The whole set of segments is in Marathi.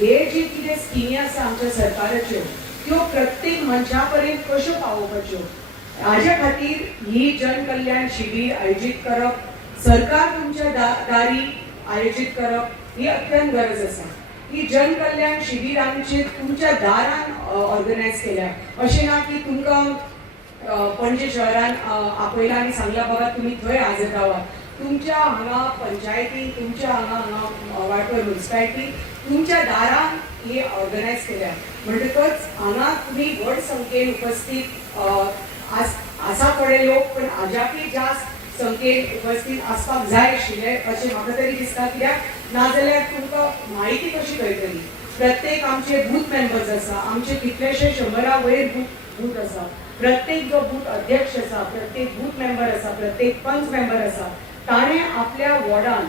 हे जे कितें स्किमी आसा आमच्या सरकाराच्यो त्यो प्रत्येक मनशा पर्यंत कश्यो पावोवपाच्यो हाज्या खातीर ही जनकल्याण शिबीर आयोजीत करप, सरकार तुमच्या दारी आयोजीत करप ही अत्यंत गरज आसा। ही जनकल्याण शिबीर आमची तुमच्या दारान ऑर्गनायज केल्या। अशें ना की तुमकां पणजे शहरान आपयला आनी सांगला बाबा तुमी थंय हजर रावात। तुमच्या हांगा पंचायती, तुमच्या हांगा वाळपय म्युनिसिपालिटी तुमच्या दारान ही ऑर्गनायज केल्या। म्हणटकच हांगा तुमी व्हड संख्येन उपस्थित आसा थोडे लोक, पण हाज्याकय जास्त संख्येन उपस्थित आसपाक जाय आशिल्ले अशें म्हाका तरी दिसता। कित्याक नाजाल्यार तुमकां म्हायती कशी कळटली। प्रत्येक आमचे बूथ मेंबर्स आसा, आमचे कितलेशे 100 वयर बूथ आसा। प्रत्येक जो बूथ अध्यक्ष आसा, प्रत्येक बूथ मेंबर आसा, प्रत्येक पंच मेंबर आसा, ताणें आपल्या वॉर्डान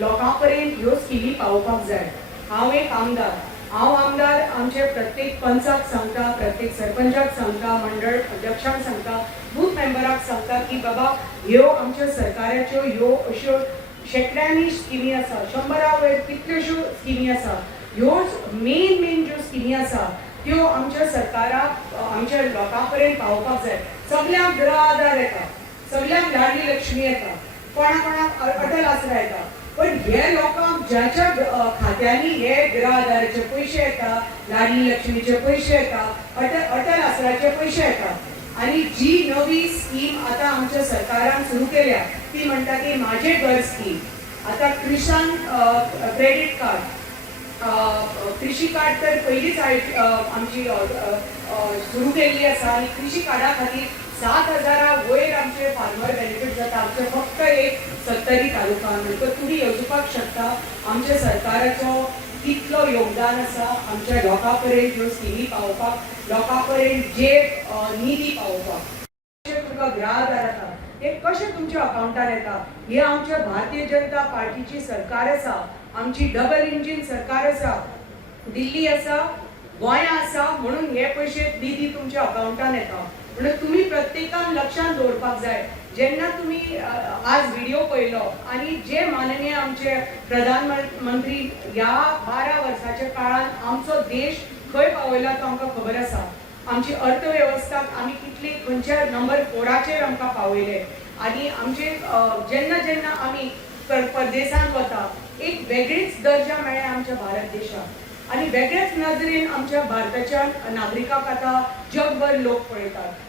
लोकां पर्यंत ह्यो स्किमी पावोवपाक जाय। हांव एक आमदार, हांव आमदार आमचे प्रत्येक पंचाक सांगता, प्रत्येक सरपंचाक सांगता, मंडळ अध्यक्षांक सांगता, बूथ मेंबराक सांगता की बाबा ह्यो आमच्या सरकाराच्यो ह्यो अश्यो शेकड्यांनी स्किमी आसा, 100 वयर कितल्योश्यो स्किमी आसा। ह्यो मेन ज्यो स्किमी आसा त्यो आमच्या सरकाराक आमच्या लोकां पर्यंत पावोवपाक जाय। सगळ्यांक गृह आधार येता, सगळ्यांक लाडली लक्ष्मी येता, कोणाक अटल आसरा येता, पण हे लोकांक ज्याच्या खात्यांनी हे गृह आधाराचे पयशे येता, लाडली लक्ष्मीचे पयशे येता, अटल आसराचे पयशे येता, आणि जी नवी स्कीम आता आमच्या सरकारान सुरू केल्या ती म्हणटा की माझे घर स्कीम। आता किसान क्रेडिट कार्ड, कृषी कार्ड तर पयलींच आमची सुरू केल्ली आसा, आणि कृषी कार्डा खातीर 7,000 वयर आमचे फार्मर बेनिफीट जाता। आमचे फक्त एक 70 तालुका। म्हणजे तुम्ही येवजूपाक शकता आमच्या सरकाराचो कितलो योगदान आसा आमच्या लोकां पर्यंत ह्यो स्किमी पावोवपाक, लोकां पर्यंत जे निधी पावोवपाक। तुमकां गृह आधार येता हे कशें तुमच्या अकाउंटार येता, हे आमच्या भारतीय जनता पार्टीची सरकार आसा, आमची डबल इंजिन सरकार आसा, दिल्ली आसा, गोंया आसा, म्हणून हे पयशे निधी तुमच्या अकाउंटान येता। म्हणून तुम्ही प्रत्येकान लक्षात दवरपाक जाय, जेन्ना तुम्ही आज व्हिडिओ पळयलो आणि जे माननीय आमचे प्रधानमंत्री ह्या 12 वर्साच्या काळान आमचो देश खंय पावयला तो आमकां खबर आसा। आमची अर्थव्यवस्था आमी कितली खंयच्या नंबर 4चेर आमकां पावयले, आणि आमचे जेन्ना आमी परदेशांत वता एक वेगळीच दर्जा मेळ्ळ्या आमच्या भारत देशाक, आणि वेगळ्याच नदरेन आमच्या भारताच्या नागरिकांक आता जगभर लोक पळयतात।